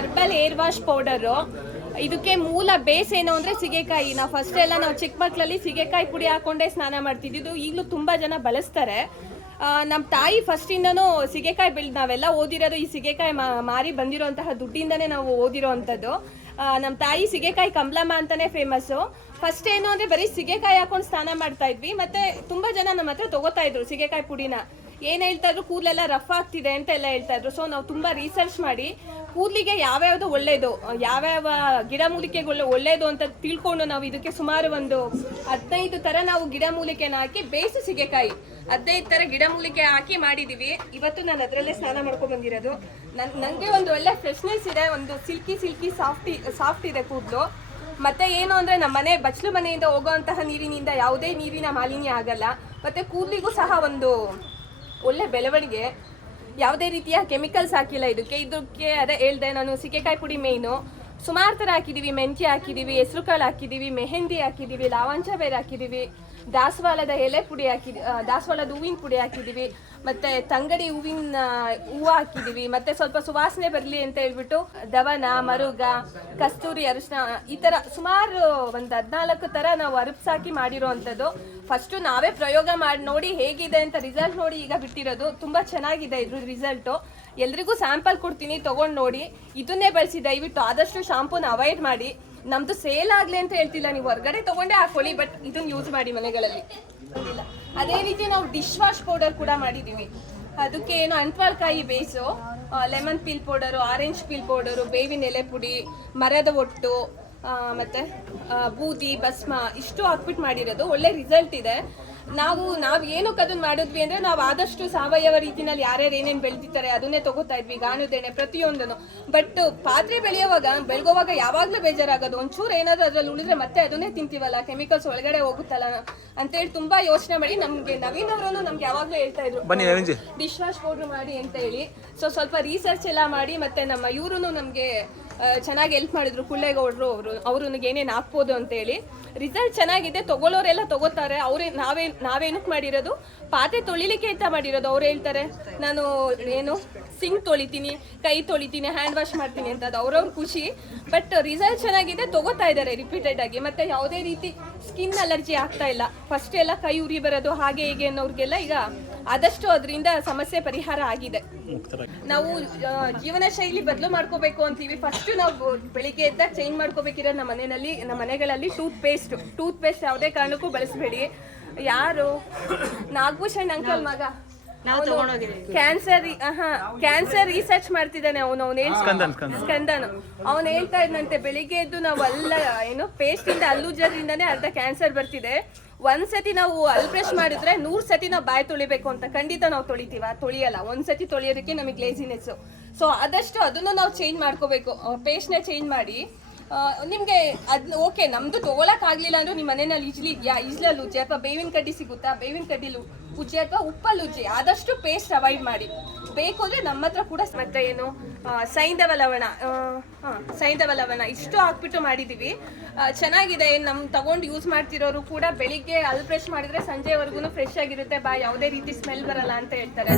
Herbal air wash powder ಇದಕ್ಕೆ ಮೂಲ base ಏನು ಅಂದ್ರೆ ಸಿಗೆಕಾಯಿ. ನಾವು ಫಸ್ಟ್ ಎಲ್ಲ ನಾವು ಚಿಕ್ಕ ಮಕ್ಕಳಲ್ಲಿ ಸಿಗೆಕಾಯಿ ಪುಡಿ ಹಾಕೊಂಡೆ ಸ್ನಾನ ಮಾಡ್ತಿದ್ದು ಈಗಲೂ ತುಂಬಾ ಜನ ಬಳಸ್ತಾರೆ. ನಮ್ಮ ತಾಯಿ ಫಸ್ಟಿಂದನೂ ಸಿಗೆಕಾಯಿ ಬೆಳೆದು ನಾವೆಲ್ಲ ಓದಿರೋದು ಈ ಸಿಗೆಕಾಯಿ ಮಾರಿ ಬಂದಿರೋಂತಹ ದುಡ್ಡಿಂದನೇ ನಾವು ಓದಿರೋ ಅಂಥದ್ದು ನಮ್ಮ ತಾಯಿ ಸಿಗೆಕಾಯಿ ಕಂಬ್ಲಮ್ಮ ಅಂತಾನೆ ಫೇಮಸ್ಸು ಫಸ್ಟ್ ಏನು ಅಂದ್ರೆ ಬರೀ ಸಿಗೆಕಾಯಿ ಹಾಕೊಂಡು ಸ್ನಾನ ಮಾಡ್ತಾ ಇದ್ವಿ. ಮತ್ತೆ ತುಂಬಾ ಜನ ನಮ್ಮ ಹತ್ರ ತಗೋತಾ ಇದ್ರು ಸಿಗೆಕಾಯಿ ಪುಡಿನ. ಏನ್ ಹೇಳ್ತಾ ಇದ್ರು? ಕೂದಲೆಲ್ಲ ರಫ್ ಆಗ್ತಿದೆ ಅಂತ ಎಲ್ಲ ಹೇಳ್ತಾ ಇದ್ರು. ಸೊ ನಾವು ತುಂಬಾ ರಿಸರ್ಚ್ ಮಾಡಿ ಕೂದಲಿಗೆ ಯಾವ್ಯಾವ್ದು ಒಳ್ಳೇದು, ಯಾವ್ಯಾವ ಗಿಡಮೂಲಿಕೆಗಳು ಒಳ್ಳೇದು ಅಂತ ತಿಳ್ಕೊಂಡು ನಾವು ಇದಕ್ಕೆ ಸುಮಾರು ಒಂದು ಹದಿನೈದು ತರ ನಾವು ಗಿಡಮೂಲಿಕೆನ ಹಾಕಿ ಬೇಯಿಸಿ ಸಿಗೆಕಾಯಿ. ಹದಿನೈದು ತರ ಗಿಡಮೂಲಿಕೆ ಹಾಕಿ ಮಾಡಿದೀವಿ. ಇವತ್ತು ನಾನು ಅದರಲ್ಲೇ ಸ್ನಾನ ಮಾಡ್ಕೊಂಡು ಬಂದಿರೋದು. ನನ್, ನಂಗೆ ಒಂದು ಒಳ್ಳೆ ಫ್ರೆಶ್ನೆಸ್ ಇದೆ, ಒಂದು ಸಿಲ್ಕಿ ಸಿಲ್ಕಿ ಸಾಫ್ಟಿ ಸಾಫ್ಟ್ ಇದೆ ಕೂದಲು. ಮತ್ತೆ ಏನು ಅಂದ್ರೆ ನಮ್ಮ ಮನೆ, ಬಚ್ಚಲು ಮನೆಯಿಂದ ಹೋಗುವಂತಹ ನೀರಿನಿಂದ ಯಾವುದೇ ನೀರಿನ ಮಾಲಿನ್ಯ ಆಗಲ್ಲ. ಮತ್ತೆ ಕೂದಲಿಗೂ ಸಹ ಒಂದು ಒಳ್ಳೆ ಬೆಳವಣಿಗೆ. ಯಾವುದೇ ರೀತಿಯ ಕೆಮಿಕಲ್ಸ್ ಹಾಕಿಲ್ಲ ಇದಕ್ಕೆ. ಇದಕ್ಕೆ ಅದೇ ಹೇಳ್ದೆ ನಾನು ಸಿಕೆಕಾಯಿ ಪುಡಿ ಮೇಯ್ನು ಸುಮಾರು ಥರ ಹಾಕಿದ್ದೀವಿ ಮೆಂತ್ಯ ಹಾಕಿದ್ದೀವಿ ಹೆಸರು ಕಾಳು ಹಾಕಿದ್ದೀವಿ ಮೆಹಂದಿ ಹಾಕಿದ್ದೀವಿ ಲಾವಂಚ ಬೇರೆ ಹಾಕಿದ್ದೀವಿ ದಾಸವಾಳದ ಎಲೆ ಪುಡಿ ಹಾಕಿದ್ವಿ ದಾಸವಾಳದ ಹೂವಿನ ಪುಡಿ ಹಾಕಿದ್ದೀವಿ ಮತ್ತೆ ತಂಗಡಿ ಹೂವಿನ ಹೂವು ಹಾಕಿದ್ದೀವಿ ಮತ್ತೆ ಸ್ವಲ್ಪ ಸುವಾಸನೆ ಬರಲಿ ಅಂತ ಹೇಳ್ಬಿಟ್ಟು ದವನ, ಮರುಗ, ಕಸ್ತೂರಿ ಅರಿಶಿನ ಈ ಥರ ಸುಮಾರು ಒಂದು ಹದಿನಾಲ್ಕು ಥರ ನಾವು ಅರಬ್ಸಾಕಿ ಮಾಡಿರೋ ಅಂಥದ್ದು ಫಸ್ಟು ನಾವೇ ಪ್ರಯೋಗ ಮಾಡಿ ನೋಡಿ ಹೇಗಿದೆ ಅಂತ ರಿಸಲ್ಟ್ ನೋಡಿ ಈಗ ಬಿಟ್ಟಿರೋದು. ತುಂಬ ಚೆನ್ನಾಗಿದೆ ಇದ್ರ ರಿಸಲ್ಟು ಎಲ್ರಿಗೂ ಸ್ಯಾಂಪಲ್ ಕೊಡ್ತೀನಿ, ತಗೊಂಡು ನೋಡಿ. ಇದನ್ನೇ ಬಳಸಿ ದಯವಿಟ್ಟು ಆದಷ್ಟು ಶಾಂಪೂನ ಅವಾಯ್ಡ್ ಮಾಡಿ. ನಮ್ದು ಸೇಲ್ ಆಗಲಿ ಅಂತ ಹೇಳ್ತಿಲ್ಲ, ನೀವು ಹೊರಗಡೆ ತಗೊಂಡೇ ಹಾಕೊಳ್ಳಿ ಬಟ್ ಇದನ್ನ ಯೂಸ್ ಮಾಡಿ ಮನೆಗಳಲ್ಲಿ. ಅದೇ ರೀತಿ ನಾವು ಡಿಶ್ ವಾಶ್ ಪೌಡರ್ ಕೂಡ ಮಾಡಿದೀವಿ. ಅದಕ್ಕೆ ಏನು ಅಂಟ್ವಾಳ್ಕಾಯಿ base lemon peel powder orange peel powder ಬೇವಿನ ಎಲೆ ಪುಡಿ, ಮರದ ಒಟ್ಟು ಮತ್ತೆ ಬೂದಿ ಭಸ್ಮ ಇಷ್ಟು ಹಾಕ್ಬಿಟ್ಟು ಮಾಡಿರೋದು. ಒಳ್ಳೆ ರಿಸಲ್ಟ್ ಇದೆ. ನಾವು ನಾವು ಏನಕ್ಕೆ ಅದನ್ನ ಮಾಡಿದ್ವಿ ಅಂದ್ರೆ ನಾವು ಆದಷ್ಟು ಸಾವಯವ ರೀತಿನಲ್ಲಿ ಯಾರ್ಯಾರು ಏನೇನು ಬೆಳೆದಿದ್ದಾರೆ ಅದನ್ನೇ ತಗೋತಾ ಇದ್ವಿ ಗಾಣುದೇನೆ ಪ್ರತಿಯೊಂದನ್ನು. ಬಟ್ ಪಾತ್ರೆ ಬೆಳೆಯುವಾಗ ಬೆಳಗೋವಾಗ ಯಾವಾಗಲೂ ಬೇಜಾರಾಗೋದು. ಒಂಚೂರು ಏನಾದರೂ ಅದರಲ್ಲಿ ಉಳಿದ್ರೆ ಮತ್ತೆ ಅದನ್ನೇ ತಿಂತೀವಲ್ಲ? ಕೆಮಿಕಲ್ಸ್ ಒಳಗಡೆ ಹೋಗುತ್ತಲ್ಲ ಅಂತೇಳಿ ತುಂಬಾ ಯೋಚನೆ ಮಾಡಿ ನಮ್ಗೆ ನವೀನ್ ಅವರನ್ನು ನಮ್ಗೆ ಯಾವಾಗಲೂ ಹೇಳ್ತಾ ಇದ್ರು. ಡಿಶ್ ವಾಶ್ ಪೌಡರ್ ಮಾಡಿ ಅಂತ ಹೇಳಿ ಸೊ ಸ್ವಲ್ಪ ರಿಸರ್ಚ್ ಎಲ್ಲ ಮಾಡಿ ಮತ್ತೆ ನಮ್ಮ ಇವರು ನಮಗೆ ಚೆನ್ನಾಗಿ ಹೆಲ್ಪ್ ಮಾಡಿದ್ರು ಕುಳ್ಳೇಗೌಡರು ಅವರು ಅವರು ಏನೇನು ಹಾಕ್ಬೋದು ಅಂತ ಹೇಳಿ ರಿಸಲ್ಟ್ ಚೆನ್ನಾಗಿದೆ, ತಗೊಳ್ಳೋರೆಲ್ಲ ತಗೋತಾರೆ ಅವರೇ ನಾವೇ ನಾವೇನಕ್ಕೆ ಮಾಡಿರೋದು? ಪಾತ್ರೆ ತೊಳಿಲಿಕ್ಕೆ ಅಂತ ಮಾಡಿರೋದು ಅವ್ರು ಹೇಳ್ತಾರೆ? ನಾನು ಏನು ಸಿಂಕ್ ತೊಳಿತೀನಿ, ಕೈ ತೊಳಿತೀನಿ ಹ್ಯಾಂಡ್ ವಾಶ್ ಮಾಡ್ತೀನಿ ಅಂತ ಅದು ಅವ್ರವ್ರ ಖುಷಿ. ಬಟ್ ರಿಸಲ್ಟ್ ಚೆನ್ನಾಗಿದೆ ತಗೋತಾ ಇದ್ದಾರೆ ರಿಪೀಟೆಡ್ ಆಗಿ. ಮತ್ತೆ ಯಾವುದೇ ರೀತಿ ಸ್ಕಿನ್ ಅಲರ್ಜಿ ಆಗ್ತಾ ಇಲ್ಲ. ಫಸ್ಟ್ ಎಲ್ಲ ಕೈ ಉರಿ ಬರೋದು, ಹಾಗೆ ಹೀಗೆ ಅನ್ನೋರಿಗೆಲ್ಲ ಈಗ ಆದಷ್ಟು ಅದರಿಂದ ಸಮಸ್ಯೆ ಪರಿಹಾರ ಆಗಿದೆ. ನಾವು ಜೀವನ ಶೈಲಿ ಬದಲು ಮಾಡ್ಕೋಬೇಕು ಅಂತೀವಿ. ಫಸ್ಟ್ ನಾವು ಬೆಳಿಗ್ಗೆ ಎದ್ದ ಚೇಂಜ್ ಮಾಡ್ಕೋಬೇಕಿರೋ ನಮ್ಮ ಮನೆಯಲ್ಲಿ ನಮ್ಮ ಮನೆಗಳಲ್ಲಿ ಟೂತ್ ಪೇಸ್ಟ್ ಟೂತ್ ಪೇಸ್ಟ್ ಯಾವುದೇ ಕಾರಣಕ್ಕೂ ಬಳಸಬೇಡಿ. ಯಾರು? ನಾಗಭೂಷಣ್ ಅಂಕಲ್ ಮಗ. ಕ್ಯಾನ್ಸರ್ ಕ್ಯಾನ್ಸರ್ ರಿಸರ್ಚ್ ಮಾಡ್ತಿದ್ದಾನೆ ಅವನು. ಅವನು ಸ್ಕಂದನ್ ಸ್ಕಂದನ್. ಸ್ಕಂದನು. ಅವನು ಹೇಳ್ತಾ ಇದ್ದಂತೆ ಬೆಳಿಗ್ಗೆ ಎದ್ದು ನಾವು ಅಲ್ಲ ಏನು ಪೇಸ್ಟ್ ಇಂದ ಅಲ್ಲುಜರಿಂದಾನೇ ಅರ್ಧ ಕ್ಯಾನ್ಸರ್ ಬರ್ತಿದೆ. ಒಂದ್ ಸತಿ ನಾವು ಅಲ್ಲಿ ಬ್ರಷ್ ಮಾಡಿದ್ರೆ ನೂರ್ ಸತಿ ನಾವು ಬಾಯಿ ತೊಳಿಬೇಕು ಅಂತ. ಖಂಡಿತ ನಾವು ತೊಳಿತೀವ. ತೊಳಿಯಲ್ಲ. ಒಂದ್ ಸತಿ ತೊಳಿಯೋದಕ್ಕೆ ನಮಗೆ ಲೇಸಿನೆಸ್ ಸೊ ಆದಷ್ಟು ಅದನ್ನು ನಾವು ಚೇಂಜ್ ಮಾಡ್ಕೋಬೇಕು. ಪೇಸ್ಟ್ನ ಚೇಂಜ್ ಮಾಡಿ. ನಿಮ್ಗೆ ಅದ್ ಓಕೆ ನಮ್ದು ತಗೊಳಕ್ ಆಗ್ಲಿಲ್ಲ ಅಂದ್ರೆ ನಿಮ್ಮ ಮನೆಯಲ್ಲಿ ಇಜ್ಲಿ ಇದೆಯಾ? ಇಜ್ಲಲ್ಲಿ ಉಜ್ಜಿ ಅಥವಾ ಬೇವಿನ ಕಡ್ಡಿ ಸಿಗುತ್ತಾ? ಬೇವಿನ ಕಡ್ಡಿಲು ಉಜ್ಜಿ ಅಥವಾ ಉಪ್ಪಲ್ಲಿ ಉಜ್ಜಿ? ಆದಷ್ಟು ಪೇಸ್ಟ್ ಅವಾಯ್ಡ್ ಮಾಡಿ. ಬೇಕು ಅಂದ್ರೆ ನಮ್ಮ ಹತ್ರ ಕೂಡ ಮತ್ತೆ ಏನು ಸೈಂಧವ ಲವಣ ಸೈಂಧವ ಲವಣ ಇಷ್ಟು ಹಾಕ್ಬಿಟ್ಟು ಮಾಡಿದೀವಿ. ಚೆನ್ನಾಗಿದೆ. ನಮ್ ತಗೊಂಡು ಯೂಸ್ ಮಾಡ್ತಿರೋರು ಕೂಡ ಬೆಳಿಗ್ಗೆ ಅಲ್ಲಿ ಫ್ರೆಶ್ ಮಾಡಿದ್ರೆ ಸಂಜೆವರೆಗೂ ಫ್ರೆಶ್ ಆಗಿರುತ್ತೆ. ಬಾ, ಯಾವುದೇ ರೀತಿ ಸ್ಮೆಲ್ ಬರಲ್ಲ ಅಂತ ಹೇಳ್ತಾರೆ.